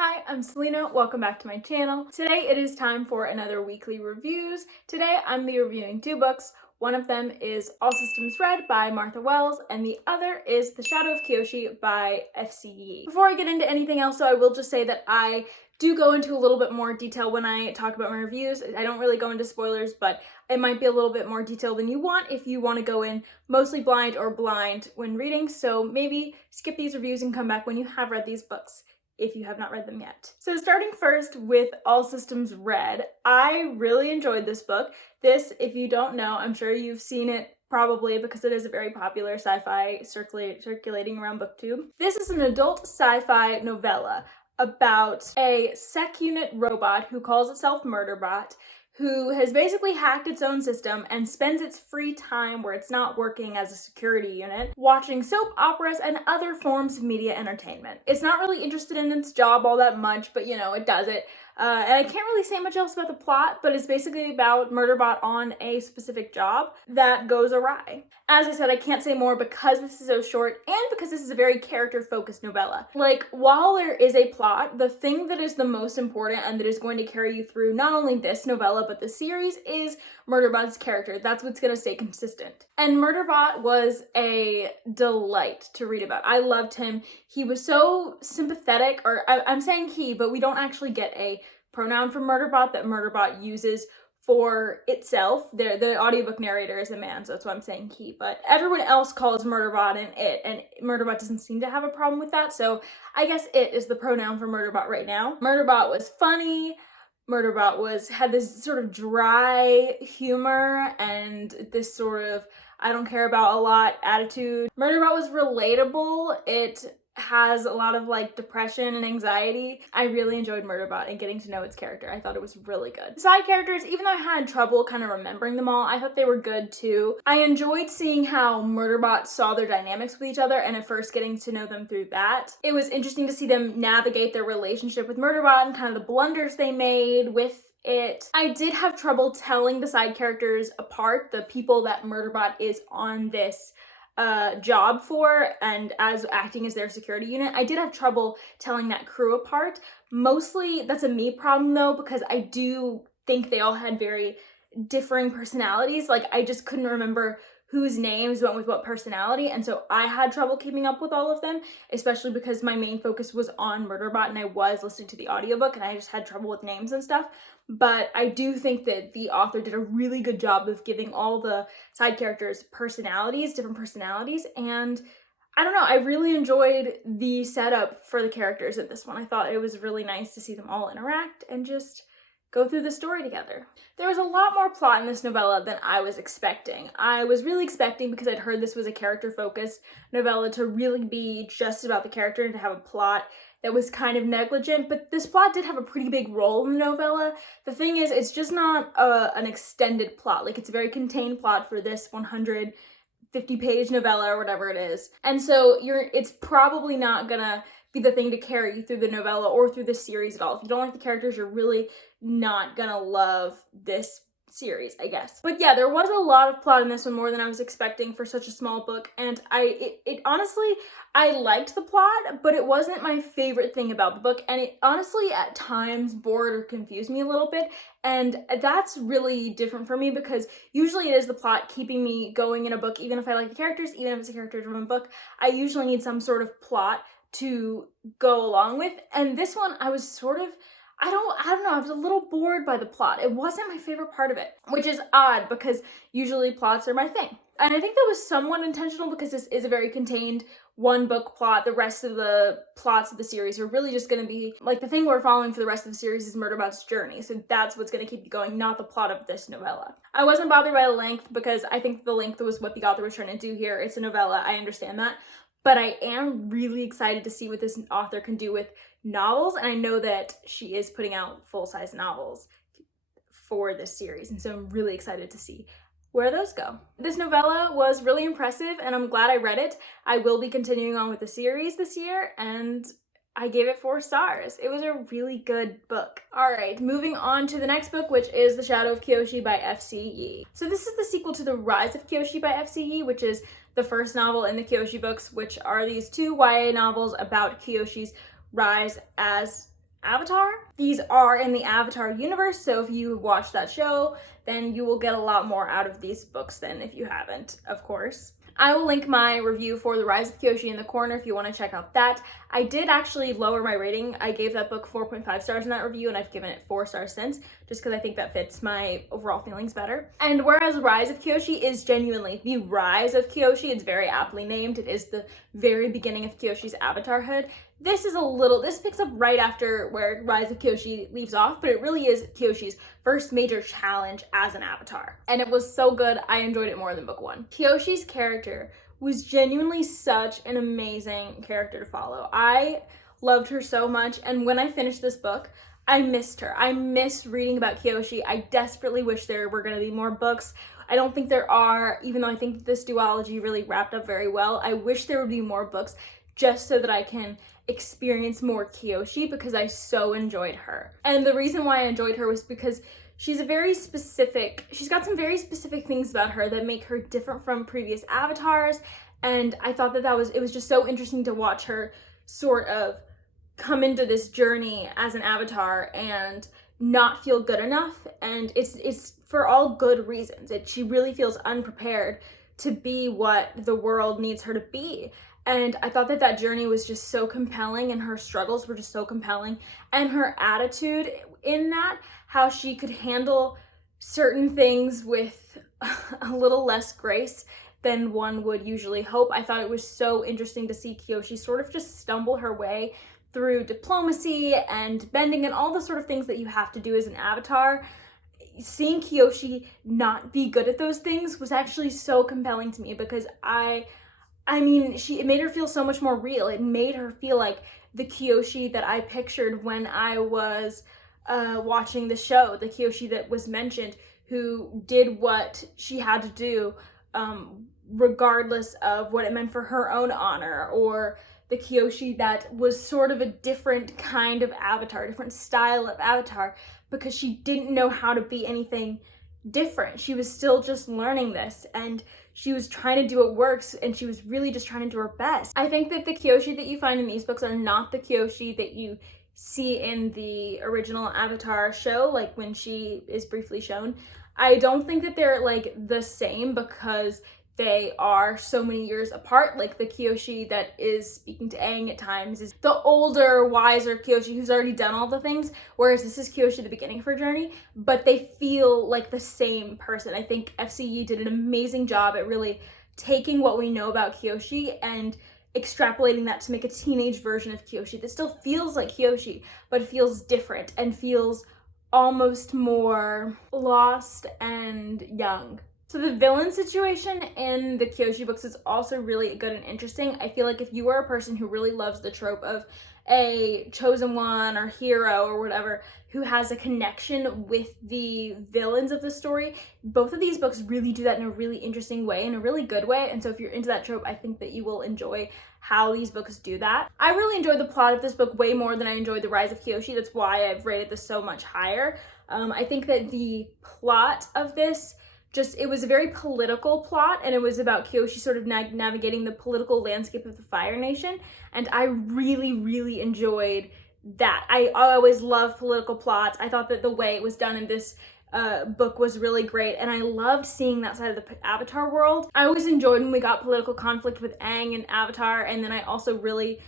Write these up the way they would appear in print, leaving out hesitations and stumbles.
Hi, I'm Selena. Welcome back to my channel. Today it is time for another weekly reviews. Today I'm be reviewing two books. One of them is All Systems Red by Martha Wells, and the other is The Shadow of Kyoshi by FCE. Before I get into anything else, though, I will just say that I do go into a little bit more detail when I talk about my reviews. I don't really go into spoilers, but it might be a little bit more detail than you want if you want to go in mostly blind or blind when reading, so maybe skip these reviews and come back when you have read these books, if you have not read them yet. So starting first with All Systems Red, I really enjoyed this book. This, if you don't know, I'm sure you've seen it probably because it is a very popular sci-fi circulating around BookTube. This is an adult sci-fi novella about a sec unit robot who calls itself Murderbot, who has basically hacked its own system and spends its free time where it's not working as a security unit, watching soap operas and other forms of media entertainment. It's not really interested in its job all that much, but it does it. And I can't really say much else about the plot, but it's basically about Murderbot on a specific job that goes awry. As I said, I can't say more because this is so short and because this is a very character-focused novella. Like, while there is a plot, the thing that is the most important and that is going to carry you through not only this novella but the series is Murderbot's character. That's what's going to stay consistent. And Murderbot was a delight to read about. I loved him. He was so sympathetic, or I'm saying he, but we don't actually get a pronoun for Murderbot that Murderbot uses for itself. The audiobook narrator is a man, so that's why I'm saying he, but everyone else calls Murderbot an it, and Murderbot doesn't seem to have a problem with that, so I guess it is the pronoun for Murderbot right now. Murderbot was funny. Murderbot had this sort of dry humor and this sort of I don't care about a lot attitude. Murderbot was relatable. It has a lot of depression and anxiety. I really enjoyed Murderbot and getting to know its character. I thought it was really good. The side characters, even though I had trouble kind of remembering them all, I thought they were good too. I enjoyed seeing how Murderbot saw their dynamics with each other and at first getting to know them through that. It was interesting to see them navigate their relationship with Murderbot and kind of the blunders they made with it. I did have trouble telling the side characters apart, the people that Murderbot is on this job for and as acting as their security unit. I did have trouble telling that crew apart. Mostly that's a me problem though, because I do think they all had very differing personalities. I just couldn't remember whose names went with what personality, and so I had trouble keeping up with all of them, especially because my main focus was on Murderbot and I was listening to the audiobook and I just had trouble with names and stuff. But I do think that the author did a really good job of giving all the side characters different personalities, and I don't know, I really enjoyed the setup for the characters in this one. I thought it was really nice to see them all interact and just go through the story together. There was a lot more plot in this novella than I was expecting. I was really expecting, because I'd heard this was a character-focused novella, to really be just about the character and to have a plot that was kind of negligent, but this plot did have a pretty big role in the novella. The thing is, it's just not an extended plot. It's a very contained plot for this 150-page novella or whatever it is. And so it's probably not gonna be the thing to carry you through the novella or through the series at all. If you don't like the characters, you're really not gonna love this series, I guess. But yeah, there was a lot of plot in this one, more than I was expecting for such a small book, and honestly, I liked the plot, but it wasn't my favorite thing about the book, and it honestly at times bored or confused me a little bit, and that's really different for me because usually it is the plot keeping me going in a book, even if I like the characters, even if it's a character-driven book. I usually need some sort of plot to go along with, and this one I was sort of I don't know, I was a little bored by the plot. It wasn't my favorite part of it, which is odd because usually plots are my thing. And I think that was somewhat intentional because this is a very contained one book plot. The rest of the plots of the series are really just going to be, the thing we're following for the rest of the series is Murderbot's journey. So that's what's going to keep you going, not the plot of this novella. I wasn't bothered by the length because I think the length was what the author was trying to do here. It's a novella, I understand that. But I am really excited to see what this author can do with novels, and I know that she is putting out full-size novels for this series, and so I'm really excited to see where those go. This novella was really impressive, and I'm glad I read it. I will be continuing on with the series this year, and I gave it 4 stars. It was a really good book. All right, moving on to the next book, which is The Shadow of Kyoshi by FCE. So this is the sequel to The Rise of Kyoshi by FCE, which is the first novel in the Kyoshi books, which are these 2 YA novels about Kyoshi's rise as Avatar. These are in the Avatar universe, so if you watch that show, then you will get a lot more out of these books than if you haven't, of course. I will link my review for The Rise of Kyoshi in the corner if you want to check out that. I did actually lower my rating. I gave that book 4.5 stars in that review, and I've given it 4 stars since, just because I think that fits my overall feelings better. And whereas Rise of Kyoshi is genuinely the Rise of Kyoshi, it's very aptly named. It is the very beginning of Kyoshi's avatarhood. This picks up right after where Rise of Kyoshi leaves off, but it really is Kyoshi's first major challenge as an avatar. And it was so good, I enjoyed it more than book 1. Kyoshi's character was genuinely such an amazing character to follow. I loved her so much, and when I finished this book, I missed her. I miss reading about Kyoshi. I desperately wish there were going to be more books. I don't think there are, even though I think this duology really wrapped up very well. I wish there would be more books just so that I can experience more Kyoshi, because I so enjoyed her. And the reason why I enjoyed her was because she's got some very specific things about her that make her different from previous avatars. And I thought that it was just so interesting to watch her sort of come into this journey as an avatar and not feel good enough. And it's for all good reasons. She really feels unprepared to be what the world needs her to be. And I thought that journey was just so compelling, and her struggles were just so compelling. And her attitude in that, how she could handle certain things with a little less grace than one would usually hope. I thought it was so interesting to see Kyoshi sort of just stumble her way through diplomacy and bending and all the sort of things that you have to do as an avatar. Seeing Kyoshi not be good at those things was actually so compelling to me, because it made her feel so much more real. It made her feel like the Kyoshi that I pictured when I was watching the show, the Kyoshi that was mentioned, who did what she had to do regardless of what it meant for her own honor, or the Kyoshi that was sort of a different kind of avatar, different style of avatar, because she didn't know how to be anything different. She was still just learning this, and she was trying to do what works, and she was really just trying to do her best. I think that the Kyoshi that you find in these books are not the Kyoshi that you see in the original Avatar show, like when she is briefly shown. I don't think that they're like the same, because they are so many years apart. Like the Kyoshi that is speaking to Aang at times is the older, wiser Kyoshi who's already done all the things, whereas this is Kyoshi at the beginning of her journey, but they feel like the same person. I think FCE did an amazing job at really taking what we know about Kyoshi and extrapolating that to make a teenage version of Kyoshi that still feels like Kyoshi, but feels different and feels almost more lost and young. So the villain situation in the Kyoshi books is also really good and interesting. I feel like if you are a person who really loves the trope of a chosen one or hero or whatever who has a connection with the villains of the story, both of these books really do that in a really interesting way, in a really good way. And so if you're into that trope, I think that you will enjoy how these books do that. I really enjoyed the plot of this book way more than I enjoyed The Rise of Kyoshi. That's why I've rated this so much higher. I think that the plot of this it was a very political plot, and it was about Kyoshi sort of navigating the political landscape of the Fire Nation, and I really, really enjoyed that. I always love political plots. I thought that the way it was done in this book was really great, and I loved seeing that side of the Avatar world. I always enjoyed when we got political conflict with Aang and Avatar, and then I also really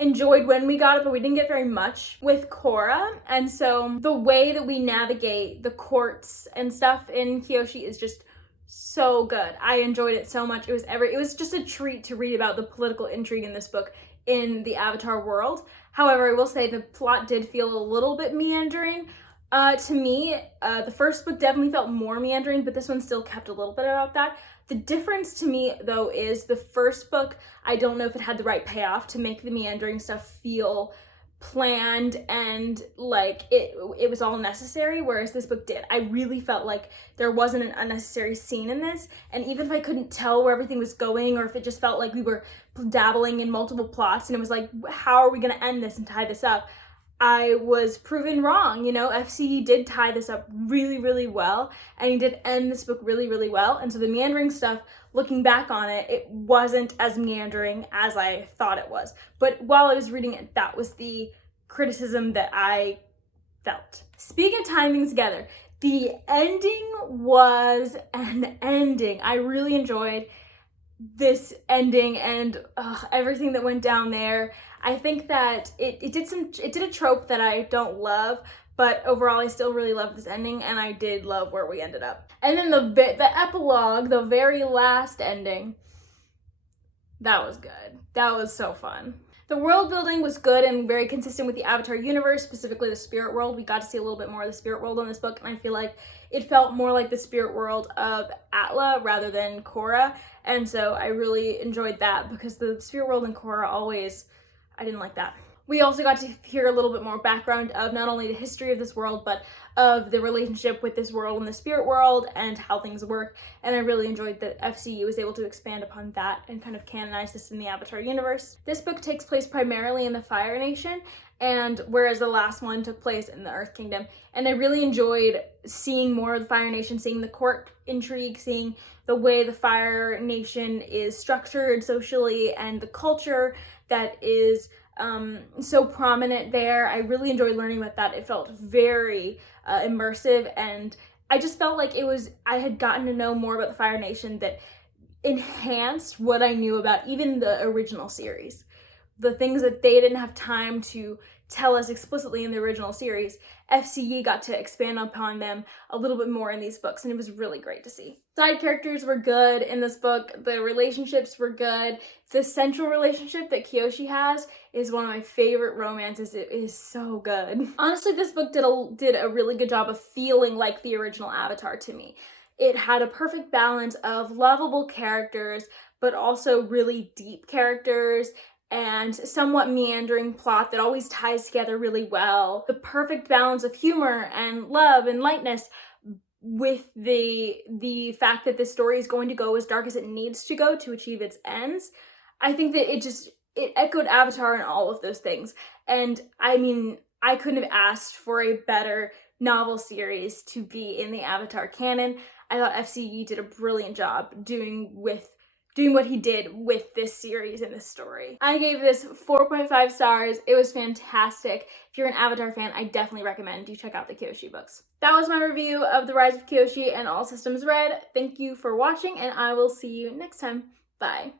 enjoyed when we got it, but we didn't get very much with Korra. And so the way that we navigate the courts and stuff in Kyoshi is just so good. I enjoyed it so much. It was just a treat to read about the political intrigue in this book in the Avatar world. However, I will say the plot did feel a little bit meandering. To me, the first book definitely felt more meandering, but this one still kept a little bit about that. The difference to me, though, is the first book, I don't know if it had the right payoff to make the meandering stuff feel planned and like it was all necessary, whereas this book did. I really felt like there wasn't an unnecessary scene in this, and even if I couldn't tell where everything was going, or if it just felt like we were dabbling in multiple plots and it was like, how are we going to end this and tie this up? I was proven wrong. FCE did tie this up really, really well, and he did end this book really, really well. And so the meandering stuff, looking back on it, it wasn't as meandering as I thought it was. But while I was reading it, that was the criticism that I felt. Speaking of tying things together, the ending was an ending. I really enjoyed this ending and everything that went down there. I think that it did a trope that I don't love, but overall I still really love this ending, and I did love where we ended up. And then the epilogue, the very last ending, that was good. That was so fun. The world building was good and very consistent with the Avatar universe, specifically the spirit world. We got to see a little bit more of the spirit world in this book, and I feel like it felt more like the spirit world of Atla rather than Korra. And so I really enjoyed that, because the spirit world in Korra I didn't like that. We also got to hear a little bit more background of not only the history of this world, but of the relationship with this world and the spirit world and how things work. And I really enjoyed that FCE was able to expand upon that and kind of canonize this in the Avatar universe. This book takes place primarily in the Fire Nation, and whereas the last one took place in the Earth Kingdom. And I really enjoyed seeing more of the Fire Nation, seeing the court intrigue, seeing the way the Fire Nation is structured socially and the culture that is so prominent there. I really enjoyed learning about that. It felt very immersive, and I just felt like I had gotten to know more about the Fire Nation that enhanced what I knew about even the original series. The things that they didn't have time to tell us explicitly in the original series, FCE got to expand upon them a little bit more in these books, and it was really great to see. Side characters were good in this book. The relationships were good. The central relationship that Kyoshi has is one of my favorite romances. It is so good. Honestly, this book did a really good job of feeling like the original Avatar to me. It had a perfect balance of lovable characters, but also really deep characters, and somewhat meandering plot that always ties together really well. The perfect balance of humor and love and lightness, with the fact that the story is going to go as dark as it needs to go to achieve its ends. I think that it echoed Avatar in all of those things. And I mean, I couldn't have asked for a better novel series to be in the Avatar canon. I thought FCE did a brilliant job doing what he did with this series and this story. I gave this 4.5 stars. It was fantastic. If you're an Avatar fan, I definitely recommend you check out the Kyoshi books. That was my review of The Rise of Kyoshi and All Systems Red. Thank you for watching, and I will see you next time. Bye.